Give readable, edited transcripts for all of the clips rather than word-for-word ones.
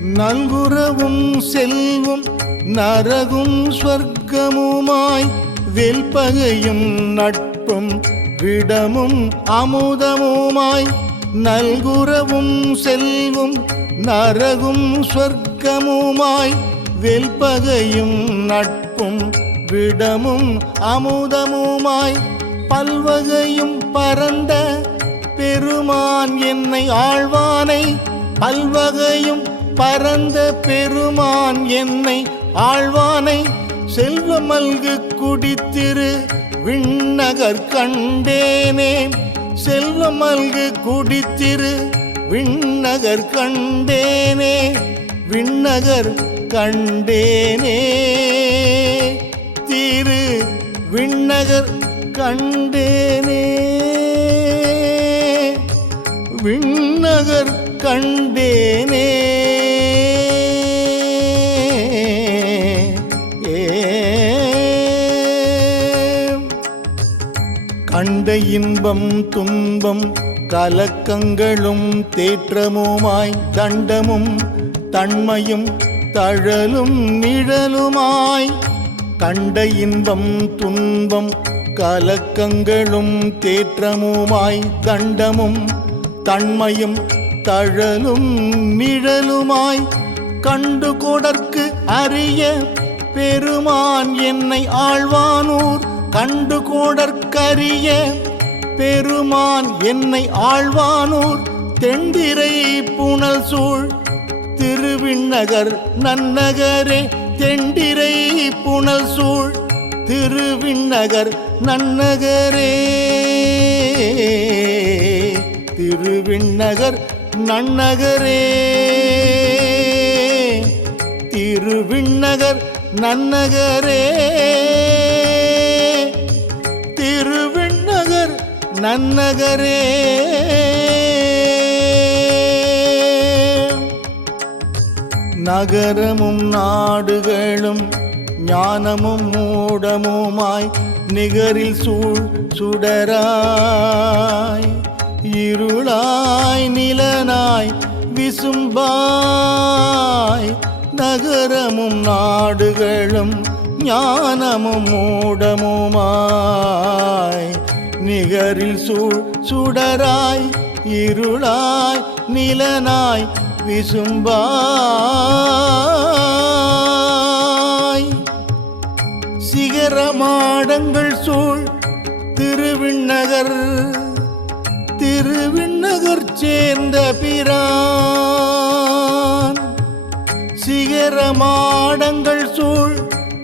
நல்குரவும் செல்வம் நரகும் ஸ்வர்க்கமுமாய் வெல்பகையும் நட்பும் விடமும் அமுதமுமாய் நல்குரவும் செல்வம் நரகும் ஸ்வர்க்கமுமாய் வெல்பகையும் நட்பும் விடமும் அமுதமுமாய் பல்வகையும் பரந்த பெருமான் என்னை ஆழ்வானை பல்வகையும் பரந்த பெருமான் என்னை ஆழ்வானை செல்வமல்கு குடித்திரு விண்ணகர் கண்டேனே செல்வமல்கு குடித்திரு விண்ணகர் கண்டேனே விண்ணகர் கண்டேனே திரு விண்ணகர் கண்டேனே விண்ணகர் கண்டேனே கண்ட இன்பம் துன்பம் கலக்கங்களும் தேற்றமுமாய் தண்டமும் தன்மையும் தழலும் நிழலுமாய் கண்ட இன்பம் துன்பம் கலக்கங்களும் தேற்றமுமாய் தண்டமும் தன்மையும் தழலும் நிழலுமாய் கண்டு கொடற்கு அரிய பெருமான் என்னை ஆழ்வானூர் கண்டு கோடற்கரிய பெருமான் என்னை ஆழ்வானூர் தெண்டிரை புனல் சூழ் திருவிண்ணகர் நன்னகரே தெண்டிரை புனல் சூழ் திருவிண்ணகர் நன்னகரே திருவிண்ணகர் நன்னகரே திருவிண்ணகர் நன்னகரே திருவிண்ணகர் நன்னகரே நகரமும் நாடுகளும் ஞானமும் மூடமுமாய் நிகரில் சூழ் சுடராய் இருளாய் நிலனாய் விசும்பாய் நகரமும் நாடுகளும் ஞானமும் மூடமுமாய் நிகரில் சூழ் சுடராய் இருளாய் நிலனாய் விசும்பாய் சிகரமாடங்கள் சூழ் திருவிண்ணகர் திருவிண்ணகர் சேர்ந்த பிரான் சிகரமாடங்கள் சூழ்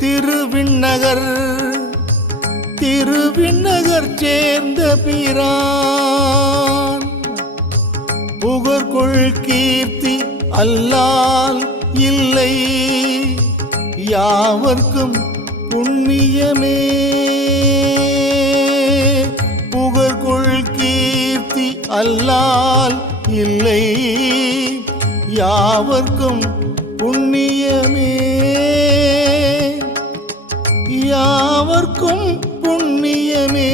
திருவிண்ணகர் திருவிண்ணகர் சேர்ந்த பிரான் புகழ்கொள் கீர்த்தி அல்லால் இல்லை யாவர்க்கும் புண்ணியமே புகழ்கொள் கீர்த்தி அல்லால் இல்லை யாவர்க்கும் புண்ணியமே யாவர்க்கும் புண்ணியமே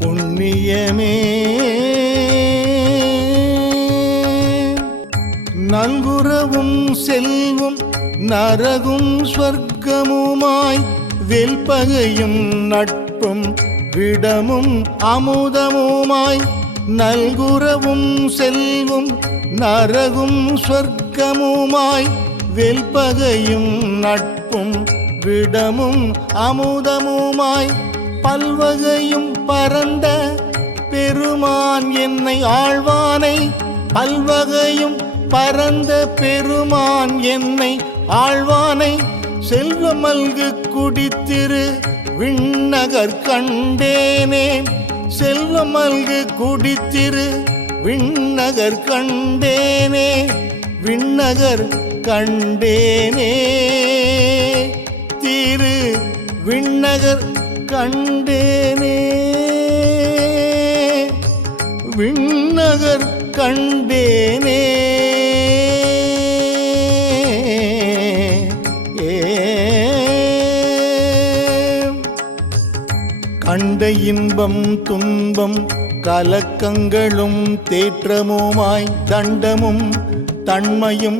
புண்ணியமே நல்குரவும் செல்வம் நரகும் ஸ்வர்க்கமுமாய் வெல்பகையும் நட்பும் விடமும் அமுதமுமாய் நல்குரவும் செல்வம் நரகும் ஸ்வர்க்கமுமாய் வெல்பகையும் நட்பும் விடமும் அமுதமுமாய் பல்வகையும் பரந்த பெருமான் என்னை ஆழ்வானை பல்வகையும் பரந்த பெருமான் என்னை ஆழ்வானை செல்வமல்கு குடித்திரு விண்ணகர் கண்டேனே செல்வமல்கு குடித்திரு விண்ணகர் கண்டேனே விண்ணகர் கண்டேனே திரு விண்ணகர் கண்டேனே விண்ணகர் கண்டேனே கண்ட இன்பம் துன்பம் கலக்கங்களும் தேற்றமுமாய் தண்டமும் தன்மையும்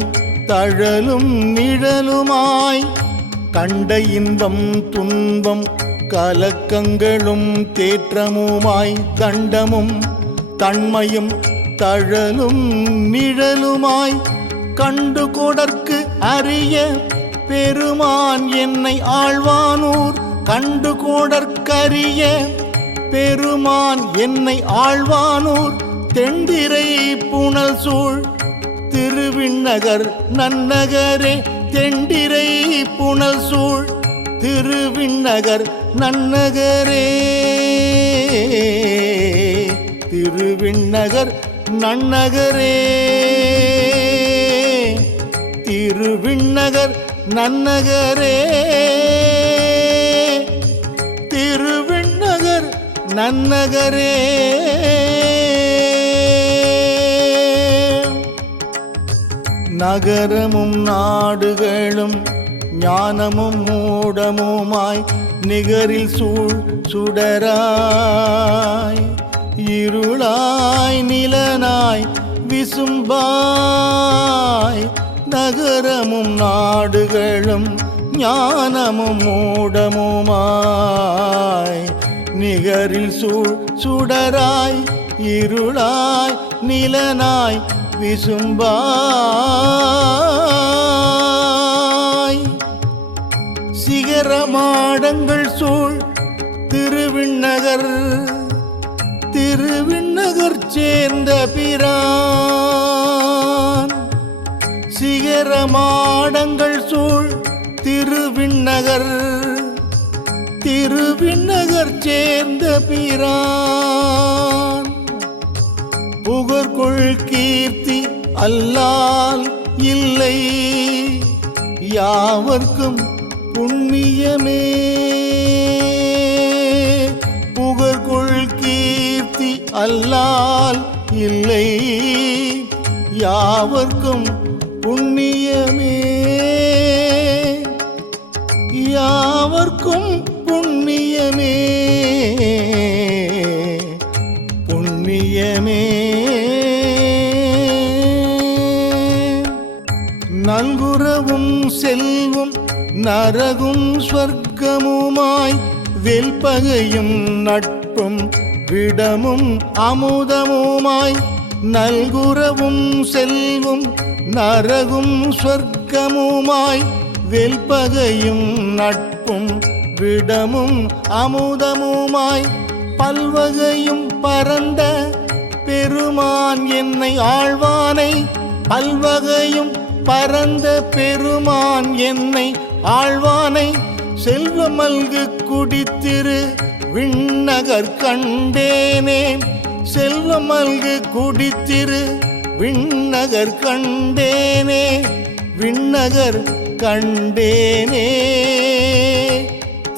தழலும் நிழலுமாய் கண்ட இன்பம் துன்பம் கலக்கங்களும் தேற்றமுமாய் தண்டமும் தன்மையும் தழலும் நிழலுமாய் கண்டு கொடற்கு அரிய பெருமான் என்னை ஆழ்வானூர் கண்டு கொடற்கரிய பெருமான் என்னை ஆழ்வானூர் தெண்டிரை புனல் சூழ் திருவிண்ணகர் நன்னகரே தெண்டிரை புனல் சூழ் திருவிண்ணகர் நன்னகரே திருவிண்ணகர் நன்னகரே திருவிண்ணகர் நன்னகரே திருவிண்ணகர் நன்னகரே நகரமும் நாடுகளும் ஞானமும் மூடமுமாய் நிகரில் சூழ் சுடராய் இருளாய் நிலனாய் விசும்பாய் நகரமும் நாடுகளும் ஞானமும் மூடமுமாய் நிகரில் சூழ் சுடராய் இருளாய் நிலனாய் விசும்பாய் சிகரமாடங்கள் சூழ் திருவிண்ணகர் திருவிண்ணகர் சேர்ந்த பிரான் சிகரமாடங்கள் சூழ் திருவிண்ணகர் திருவிண்ணகர் சேர்ந்த பிரான் புகழ்கொள் கீர்த்தி அல்லால் இல்லை யாவர்க்கும் புண்ணியமே புகழ்கொள் கீர்த்தி அல்லால் இல்லை யாவர்க்கும் புண்ணியமே யாவர்க்கும் புண்ணியமே புண்ணியமே நல்குரவும் செல்வும் நரகும் ஸ்வர்க்கமுமாய் வெல்பகையும் நட்பும் விடமும் அமுதமுமாய் நல்குரவும் செல்வும் நரகும் ஸ்வர்க்கமுமாய் வெல்பகையும் நட்பும் விடமும் அமுதமுமாய் பல்வகையும் பரந்த பெருமான் என்னை ஆழ்வானை பல்வகையும் பரந்த பெருமான் என்னை ஆழ்வானை செல்வமல்கு குடித்திரு விண்ணகர் கண்டேனே செல்வமல்கு குடித்திரு விண்ணகர் கண்டேனே விண்ணகர் கண்டேனே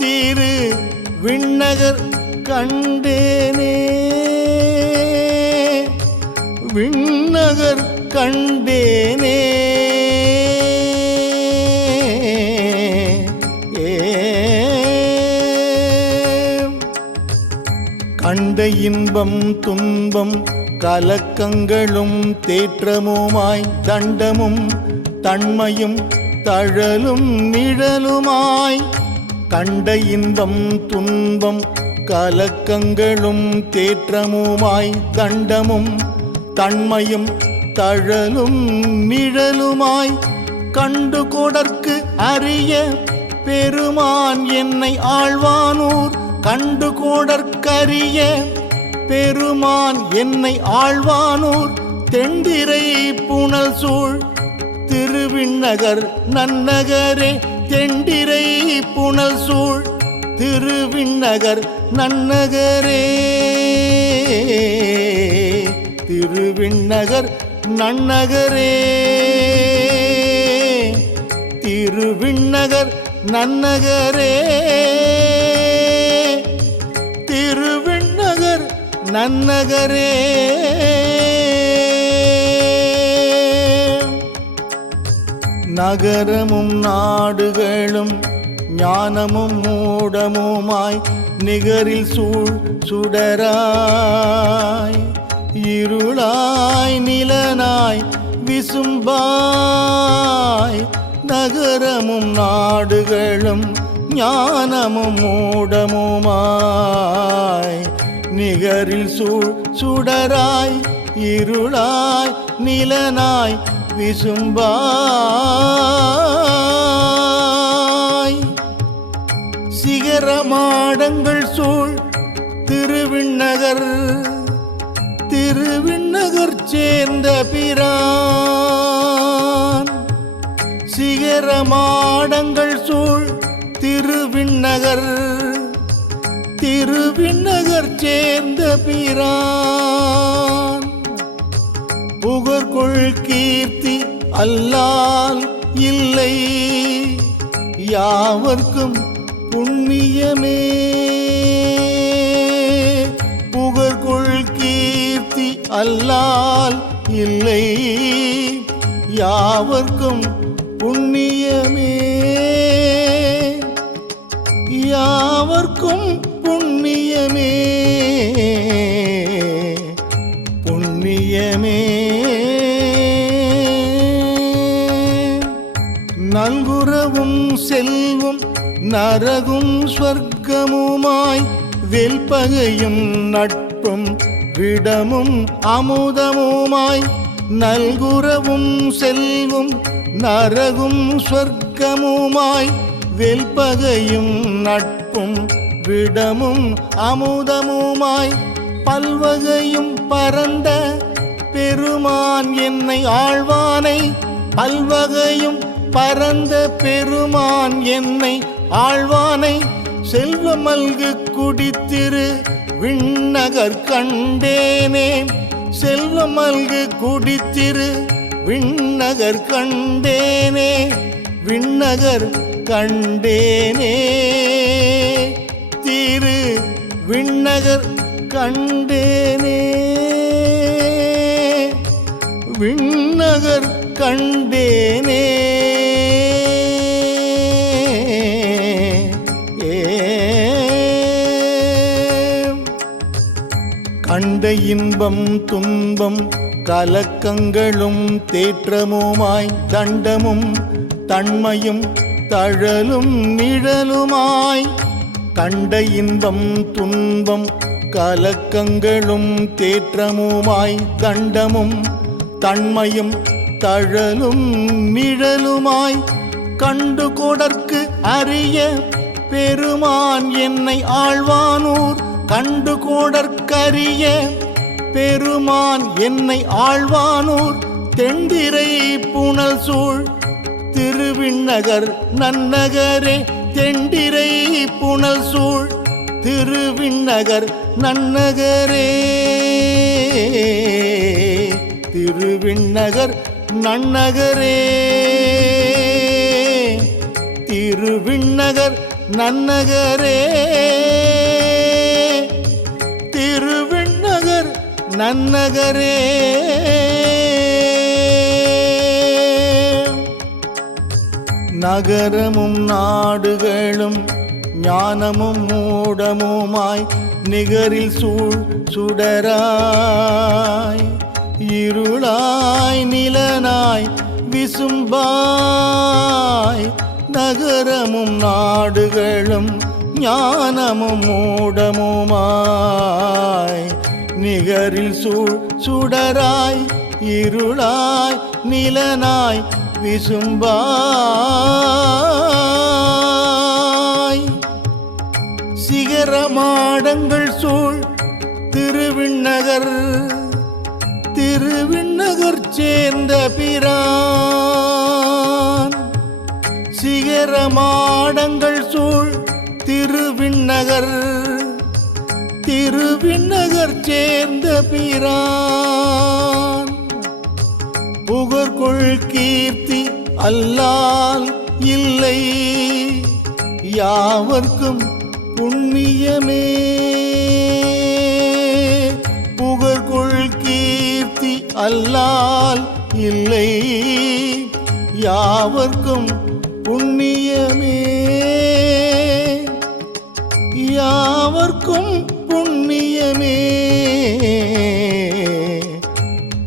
திரு விண்ணகர் கண்டேனே விண்ணகர் கண்டேனே கண்ட இன்பம் துன்பம் கலக்கங்களும் தேற்றமுமாய் தண்டமும் தன்மையும் தழலும் நிழலுமாய் கண்ட இன்பம் துன்பம் கலக்கங்களும் தேற்றமுமாய் தண்டமும் தன்மையும் தழலும் நிழலுமாய் கண்டு கொடற்கு அரிய பெருமான் என்னை ஆழ்வானூர் கண்டு கொடற்கரிய பெருமான் என்னை ஆழ்வானூர் தெண்டிரை புனல் சூழ் திருவிண்ணகர் நன்னகரே தெண்டிரை புனல் சூழ் திருவிண்ணகர் நன்னகரே திருவிண்ணகர் நன்னகரே திருவிண்ணகர் நன்னகரே திருவிண்ணகர் நன்னகரே நகரமும் நாடுகளும் ஞானமும் மூடமுமாய் நிகரில் சூழ் சுடராய் இருளாய் நிலனாய் விசும்பாய் நகரமும் நாடுகளும் ஞானமும் மூடமுமாய் நிகரில் சூழ் சுடராய் இருளாய் நிலனாய் விசும்பாய் சிகரமாடங்கள் சூழ் திருவிண்ணகர் சேர்ந்த பிரான் சிகரமாடங்கள் சூழ் திருவிண்ணகர் சேர்ந்த பிரான் புகழ்கொள் கீர்த்தி அல்லால் இல்லை யாவர்க்கும் புண்ணியமே புகழ்கொள் கீர்த்தி அல்லால் இல்லை யாவர்க்கும் புண்ணியமே யாவர்க்கும் புண்ணியமே புண்ணியமே நல்குரவும் செல்வம் நரகும் ஸ்வர்க்கமுமாய் வெல்பகையும் நட்பும் விடமும் அமுதமுமாய் நல்குரவும் செல்வம் நரகும் ஸ்வர்க்கமுமாய் வெல்பகையும் நட்பும் விடமும் அமுதமுமாய் பல்வகையும் பரந்த பெருமான் என்னை ஆழ்வானை பல்வகையும் பரந்த பெருமான் என்னை ஆழ்வானை செல்வமல்கு குடித்திரு விண்ணகர் கண்டேனே செல்வமல்கு குடித்திரு விண்ணகர் கண்டேனே விண்ணகர் கண்டேனே திரு விண்ணகர் கண்டேனே விண்ணகர் கண்டேனே கண்ட இன்பம் துன்பம் கலக்கங்களும் தேற்றமுமாய் தண்டமும் தன்மையும் தழலும் நிழலுமாய் கண்ட இன்பம் துன்பம் கலக்கங்களும் தேற்றமுமாய் தண்டமும் தன்மையும் தழலும் நிழலுமாய் கண்டு கொடற்கு அரிய பெருமான் என்னை ஆழ்வானூர் கண்டு கோடற்கரிய பெருமான் என்னை ஆழ்வானூர் தெண்டிரை புனல் சூழ் திருவிண்ணகர் நன்னகரே தெண்டிரை புனல் சூழ் திருவிண்ணகர் நன்னகரே திருவிண்ணகர் நன்னகரே திருவிண்ணகர் நன்னகரே திருவிண்ணகர் நன்னகரே நகரமும் நாடுகளும் ஞானமும் மூடமுமாய் நிகரில் சூழ் சுடராய் இருளாய் நிலனாய் விசும்பாய் நகரமும் நாடுகளும் ஞானமும் மூடமுமாய் நிகரில் சூழ் சுடராய் இருளாய் நிலனாய் விசும்பாய் சிகரமாடங்கள் சூழ் திருவிண்ணகர் சேர்ந்த பிரான் சிகரமாடங்கள் சூழ் திருவிண்ணகர் சேர்ந்த பிரான் புகழ்கொள் கீர்த்தி அல்லால் இல்லை யாவர்க்கும் புண்ணியமே புகழ்கொள் கீர்த்தி அல்லால் இல்லை யாவர்க்கும் புண்ணியமே யாவர்க்கும் யாவர்க்கும் புண்ணியமே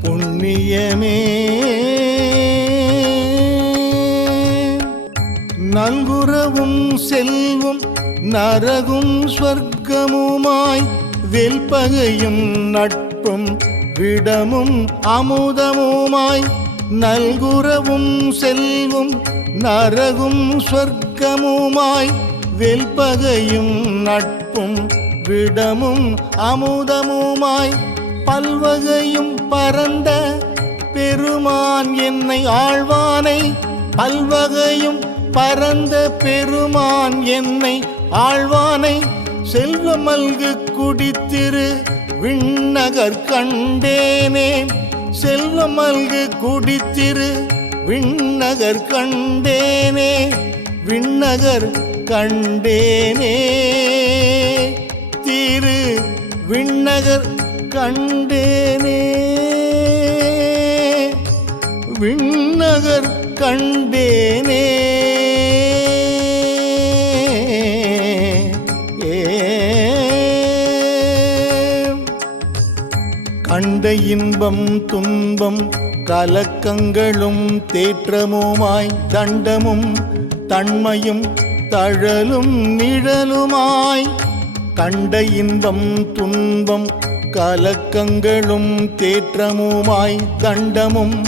புண்ணியமே. நல்குரவும் செல்வம் நரகும் ஸ்வர்க்கமுமாய் வெல்பகையும் நட்பும் விடமும் அமுதமுமாய். நல்குரவும் செல்வம் நரகும் ஸ்வர்க்கமுமாய் வெல்பகையும் நட்பும் விடமும் அமுதமுமாய். பல்வகையும் பரந்த பெருமான் என்னை ஆழ்வானை. பல்வகையும் பரந்த பெருமான் என்னை ஆழ்வானை. செல்வமல்கு குடித்திரு விண்ணகர் கண்டேனே. செல்வமல்கு குடித்திரு விண்ணகர் கண்டேனே. விண்ணகர் கண்டேனே திரு விண்ணகர் கண்டேனே. விண்ணகர் கண்டேனே. கண்ட இன்பம் துன்பம் கலக்கங்களும் தேற்றமுமாய் தண்டமும் தன்மையும் தழலும் நிழலுமாய். கண்ட இன்பம் துன்பம் கலக்கங்களும் தேற்றமுமாய் தண்டமும்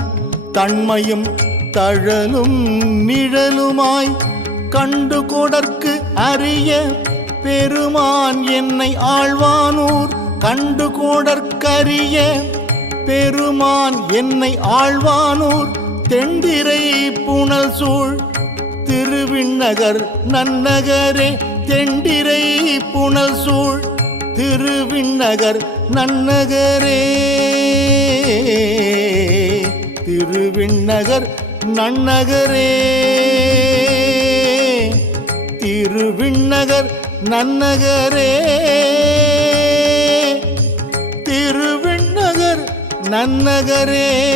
தன்மையும் தழலும் நிழலுமாய். கண்டு கொடற்கு அரிய பெருமான் என்னை ஆழ்வானூர். கண்டு கொடற்கரிய பெருமான் என்னை ஆழ்வானூர். தெண்டிரை புனல் சூழ் திருவிண்ணகர் நன்னகரே. தெண்டிரை புனல் சூழ் திருவிண்ணகர் நன்னகரே. திருவிண்ணகர் நன்னகரே. திருவிண்ணகர் நன்னகரே. திருவிண்ணகர் நன்னகரே.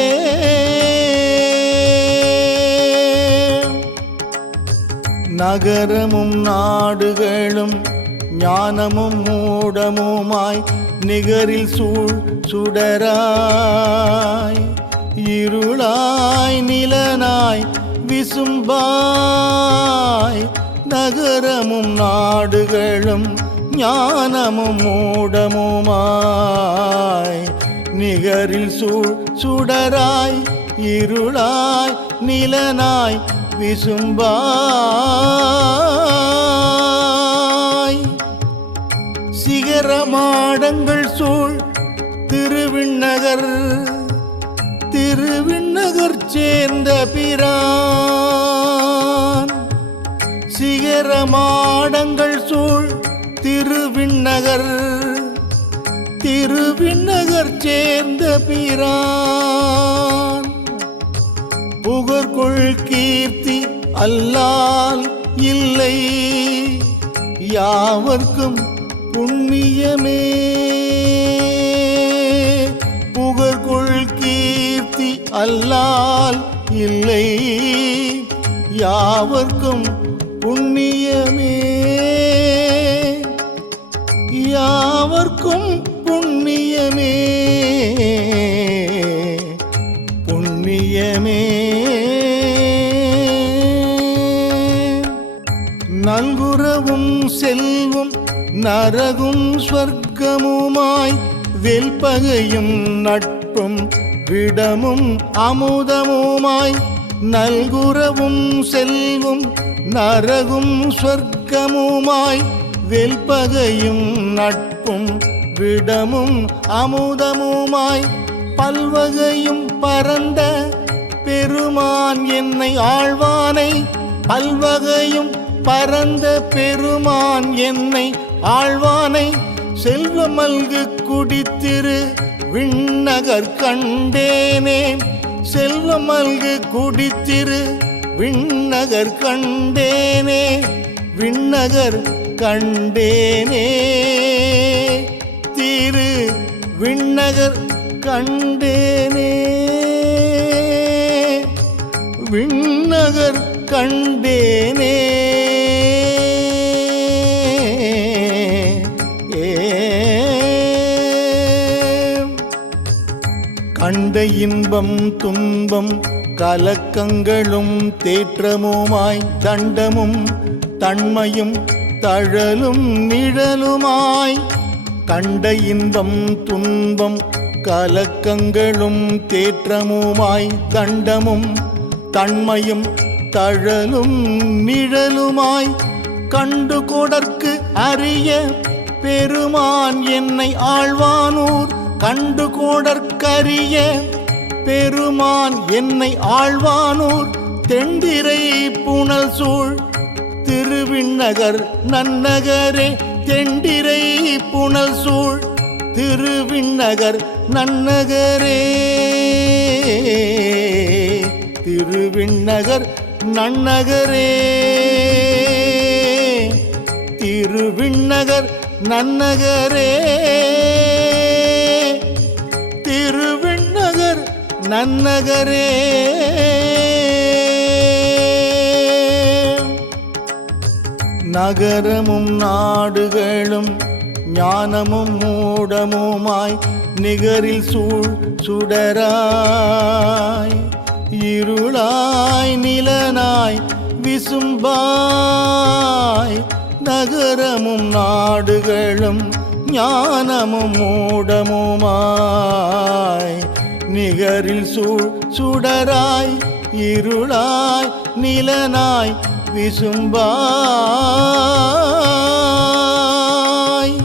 நகரமும் நாடுகளும் ஞானமும் மூடமுமாய் நிகரில் சூழ் சுடராய் இருளாய் நிலனாய் விசும்பாய். நகரமும் நாடுகளும் ஞானமும் மூடமுமாய் நிகரில் சூழ் சுடராய் இருளாய் நிலனாய் விசும்பாய். சிகரமாடங்கள் சூழ் திருவிண்ணகர். திருவிண்ணகர் சேர்ந்த பிரான். சிகரமாடங்கள் சூழ் திருவிண்ணகர். திருவிண்ணகர் சேர்ந்த பிரான். புகழ்கொள் கீர்த்தி அல்லால் இல்லை யாவர்க்கும் புண்ணியமே. புகழ்கொள் கீர்த்தி அல்லால் இல்லை யாவர்க்கும் புண்ணியமே. யாவர்க்கும் புண்ணியமே புண்ணியமே. நல்குரவும் செல்வம் நரகும் ஸ்வர்க்கமுமாய் வெல்பகையும் நட்பும் விடமும் அமுதமுமாய். நல்குரவும் செல்வம் நரகும் ஸ்வர்க்கமுமாய் வெல்பகையும் நட்பும் விடமும் அமுதமுமாய். பல்வகையும் பரந்த பெருமான் என்னை ஆழ்வானை. பல்வகையும் பரந்த பெருமான் என்னை ஆழ்வானை. செல்வமல்கு குடித்திரு விண்ணகர் கண்டேனே. செல்வமல்கு குடித்திரு விண்ணகர் கண்டேனே. விண்ணகர் கண்டேனே திரு விண்ணகர் கண்டேனே. விண்ணகர் கண்டேனே. இன்பம் துன்பம் கலக்கங்களும் தேற்றமுமாய் தண்டமும் தன்மையும் தழலும் நிழலுமாய் கண்ட இன்பம் துன்பம் கலக்கங்களும் தேற்றமுமாய் தண்டமும் தன்மையும் தழலும் நிழலுமாய் கண்டு கொடற்கு அரிய பெருமான் என்னை ஆழ்வானூர் கண்டு கோடற்கரிய பெருமான் என்னை ஆழ்வானூர் தெண்டிரை புனல் சூழ் திருவிண்ணகர் நன்னகரே தெண்டிரை புனல் சூழ் திருவிண்ணகர் நன்னகரே திருவிண்ணகர் நன்னகரே திருவிண்ணகர் நன்னகரே திருவிண்ணகர் நன்னகரே நகரமும் நாடுகளும் ஞானமும் மூடமுமாய் நிகரில் சூழ் சுடராய் இருளாய் நிலனாய் விசும்பாய் நகரமும் நாடுகளும் ஞானமும் மூடமுமாய் நிகரில் சூழ் சுடராய் இருளாய் நிலனாய் விசும்பாய்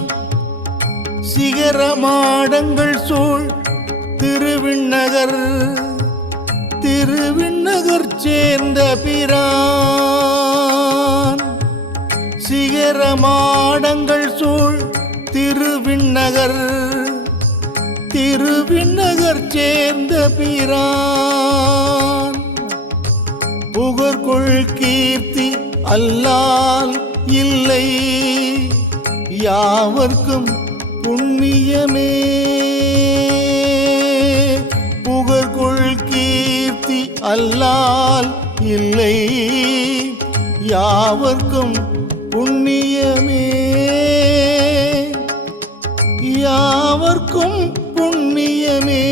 சிகரமாடங்கள் சூழ் திருவிண்ணகர் திருவிண்ணகர் சேர்ந்த பிரான் சிகரமாடங்கள் சூழ் திருவிண்ணகர் திருவிண்ணகர் சேர்ந்த பிரான் புகழ்கொள் கீர்த்தி அல்லால் இல்லை யாவர்க்கும் புண்ணியமே புகழ்கொள் கீர்த்தி அல்லால் இல்லை யாவர்க்கும் புண்ணியமே யாவர்க்கும் புண்ணியமே